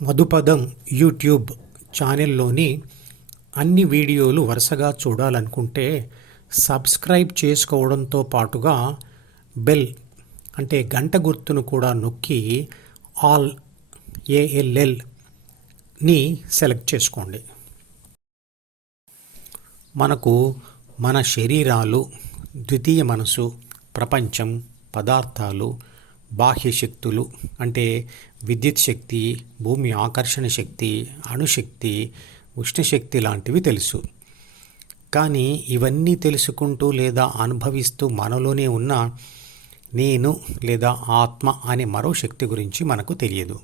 మధుపదం YouTube ఛానల్లోని అన్ని వీడియోలు వరుసగా చూడాలనుకుంటే సబ్స్క్రైబ్ చేసుకోవడంతో పాటుగా బెల్ అంటే గంట గుర్తును కూడా నొక్కి ఆల్ ఏఎల్ఎల్ని సెలెక్ట్ చేసుకోండి. మనకు మన శరీరాలు ద్వితీయ మనసు ప్రపంచం పదార్థాలు బాహ్య శక్తులు అంటే విద్యుత్ శక్తి భూమి ఆకర్షణ శక్తి అణుశక్తి ఉష్ణశక్తి లాంటివి తెలుసు. కానీ ఇవన్నీ తెలుసుకుంటూ లేదా అనుభవిస్తూ మనలోనే ఉన్న నేను లేదా ఆత్మ అనే మరో శక్తి గురించి మనకు తెలియదు.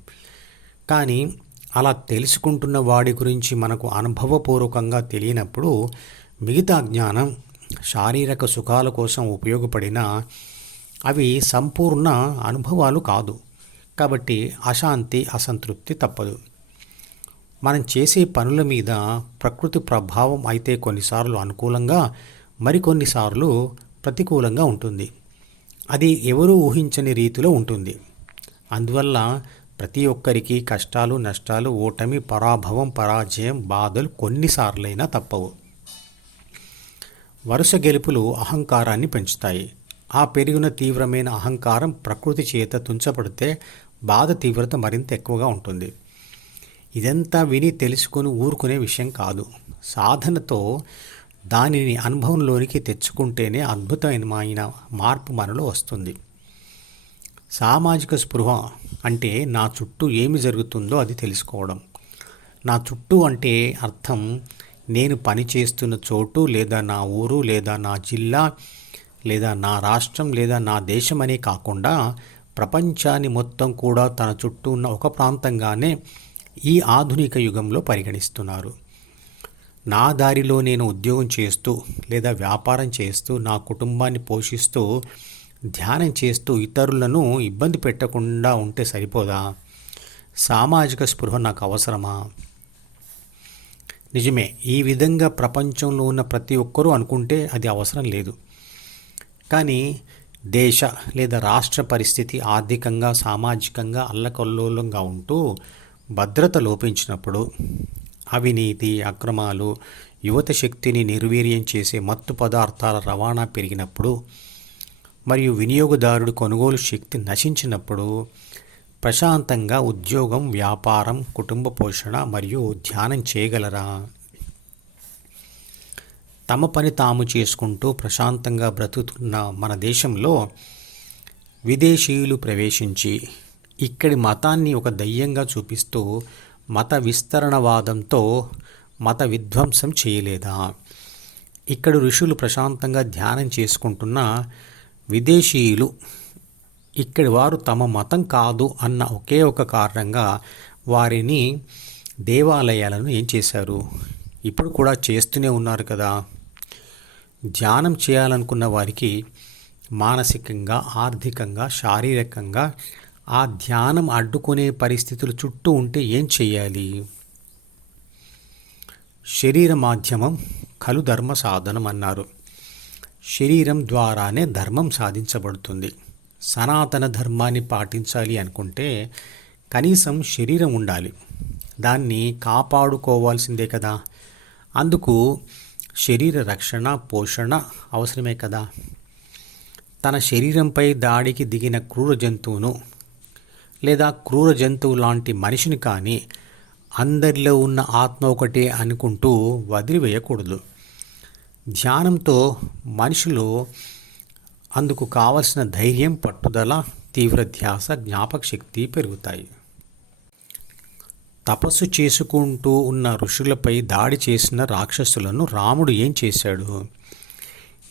కానీ అలా తెలుసుకుంటున్న వాడి గురించి మనకు అనుభవపూర్వకంగా తెలియనప్పుడు మిగతా జ్ఞానం శారీరక సుఖాల కోసం ఉపయోగపడిన అవి సంపూర్ణ అనుభవాలు కాదు. కాబట్టి అశాంతి అసంతృప్తి తప్పదు. మనం చేసే పనుల మీద ప్రకృతి ప్రభావం అయితే కొన్నిసార్లు అనుకూలంగా మరికొన్నిసార్లు ప్రతికూలంగా ఉంటుంది. అది ఎవరూ ఊహించని రీతిలో ఉంటుంది. అందువల్ల ప్రతి ఒక్కరికి కష్టాలు నష్టాలు ఓటమి పరాభవం పరాజయం బాధలు కొన్నిసార్లైనా తప్పవు. వరుస గెలుపులు అహంకారాన్ని పెంచుతాయి. ఆ పెరిగిన తీవ్రమైన అహంకారం ప్రకృతి చేత తుంచబడితే బాధ తీవ్రత మరింత ఎక్కువగా ఉంటుంది. ఇదంతా విని తెలుసుకొని ఊరుకునే విషయం కాదు. సాధనతో దానిని అనుభవంలోనికి తెచ్చుకుంటేనే అద్భుతమైన మార్పు మనలో వస్తుంది. సామాజిక స్పృహ అంటే నా చుట్టూ ఏమి జరుగుతుందో అది తెలుసుకోవడం. నా చుట్టూ అంటే అర్థం నేను పనిచేస్తున్న చోటు లేదా నా ఊరు లేదా నా జిల్లా లేదా నా రాష్ట్రం లేదా నా దేశం అనే కాకుండా ప్రపంచాన్ని మొత్తం కూడా తన చుట్టూ ఉన్న ఒక ప్రాంతంగానే ఈ ఆధునిక యుగంలో పరిగణిస్తున్నారు. నా దారిలో నేను ఉద్యోగం చేస్తూ లేదా వ్యాపారం చేస్తూ నా కుటుంబాన్ని పోషిస్తూ ధ్యానం చేస్తూ ఇతరులను ఇబ్బంది పెట్టకుండా ఉంటే సరిపోదా? సామాజిక స్పృహ నాకు అవసరమా? నిజమే ఈ విధంగా ప్రపంచంలో ఉన్న ప్రతి ఒక్కరూ అనుకుంటే అది అవసరం లేదు. కానీ దేశ లేదా రాష్ట్ర పరిస్థితి ఆర్థికంగా సామాజికంగా అల్లకల్లోలంగా ఉంటూ భద్రత లోపించినప్పుడు అవినీతి అక్రమాలు యువత శక్తిని నిర్వీర్యం చేసే మత్తు పదార్థాల రవాణా పెరిగినప్పుడు మరియు వినియోగదారుడు కొనుగోలు శక్తి నశించినప్పుడు ప్రశాంతంగా ఉద్యోగం వ్యాపారం కుటుంబ పోషణ మరియు ధ్యానం చేయగలరా? తమ పని తాము చేసుకుంటూ ప్రశాంతంగా బ్రతుకుతున్న మన దేశంలో విదేశీయులు ప్రవేశించి ఇక్కడి మతాన్ని ఒక దయ్యంగా చూపిస్తూ మత విస్తరణవాదంతో మత విధ్వంసం చేయలేదా? ఇక్కడ ఋషులు ప్రశాంతంగా ధ్యానం చేసుకుంటున్న విదేశీయులు ఇక్కడి వారు తమ మతం కాదు అన్న ఒకే ఒక కారణంగా వారిని దేవాలయాలను ఏం చేశారు? ఇప్పుడు కూడా చేస్తూనే ఉన్నారు కదా. ధ్యానం చేయాలనుకున్న వారికి మానసికంగా ఆర్థికంగా శారీరకంగా ఆ ధ్యానం అడ్డుకునే పరిస్థితులు చుట్టూ ఉంటే ఏం చేయాలి శరీర మాధ్యమం కలు ధర్మ సాధనం అన్నారు. శరీరం ద్వారానే ధర్మం సాధించబడుతుంది. సనాతన ధర్మాన్ని పాటించాలి అనుకుంటే కనీసం శరీరం ఉండాలి. దాన్ని కాపాడుకోవాల్సిందే కదా. అందుకు శరీర రక్షణ పోషణ అవసరమే కదా. తన శరీరంపై దాడికి దిగిన క్రూర జంతువును లేదా క్రూర జంతువు లాంటి మనిషిని కానీ అందరిలో ఉన్న ఆత్మ ఒకటే అనుకుంటూ వదిలివేయకూడదు. ధ్యానంతో మనుషులు అందుకు కావలసిన ధైర్యం పట్టుదల తీవ్ర ధ్యాస జ్ఞాపక శక్తి పెరుగుతాయి. తపస్సు చేసుకుంటూ ఉన్న ఋషులపై దాడి చేసిన రాక్షసులను రాముడు ఏం చేశాడు?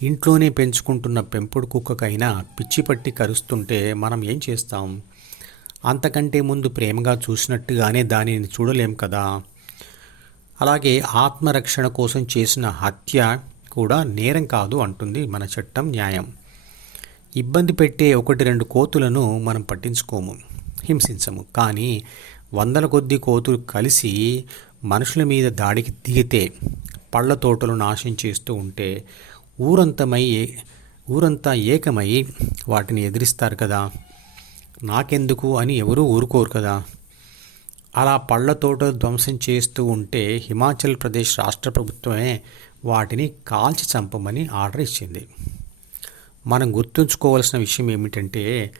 ఇంట్లోనే పెంచుకుంటున్న పెంపుడు కుక్కకైనా పిచ్చి పట్టి కరుస్తుంటే మనం ఏం చేస్తాం? అంతకంటే ముందు ప్రేమగా చూసినట్టుగానే దానిని చూడలేం కదా? అలాగే ఆత్మరక్షణ కోసం చేసిన హత్య కూడా నేరం కాదు అంటుంది మన చట్టం న్యాయం. ఇబ్బంది పెట్టే ఒకటి రెండు కోతులను మనం పట్టించుకోము హింసించము. కానీ వందల కొద్ది కోతులు కలిసి మనుషుల మీద దాడికి దిగితే పళ్ళ తోటలు నాశనం చేస్తూ ఉంటే ఊరంతమై ఊరంతా ఏకమై వాటిని ఎదిరిస్తారు కదా. నాకెందుకు అని ఎవరూ ఊరుకోరు కదా. అలా పళ్ళ తోటలు ధ్వంసం చేస్తూ ఉంటే హిమాచల్ ప్రదేశ్ రాష్ట్ర ప్రభుత్వమే వాటిని కాల్చి చంపమని ఆర్డర్ ఇచ్చింది. మనం గుర్తుంచుకోవాల్సిన విషయం ఏమిటంటే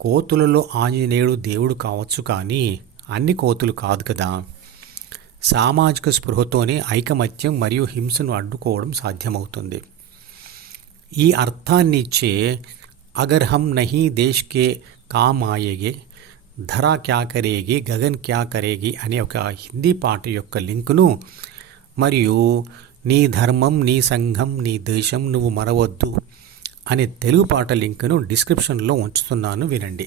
కోతులలో ఆంజనేయుడు దేవుడు కావచ్చు కానీ అన్ని కోతులు కాదు కదా. సామాజిక స్పృహతోనే ఐకమత్యం మరియు హింసను అడ్డుకోవడం సాధ్యమవుతుంది. ఈ అర్థాన్ని ఇచ్చే అగర్ హమ్ నహీ దేశ్ కే కామ్ ఆయేగే ధరా క్యా కరేగి గగన్ క్యా కరేగి అనే ఒక హిందీ పాట యొక్క లింకును మరియు నీ ధర్మం నీ సంఘం నీ దేశం నువ్వు మరవద్దు అనే తెలుగు పాట లింకును డిస్క్రిప్షన్లో ఉంచుతున్నాను వినండి.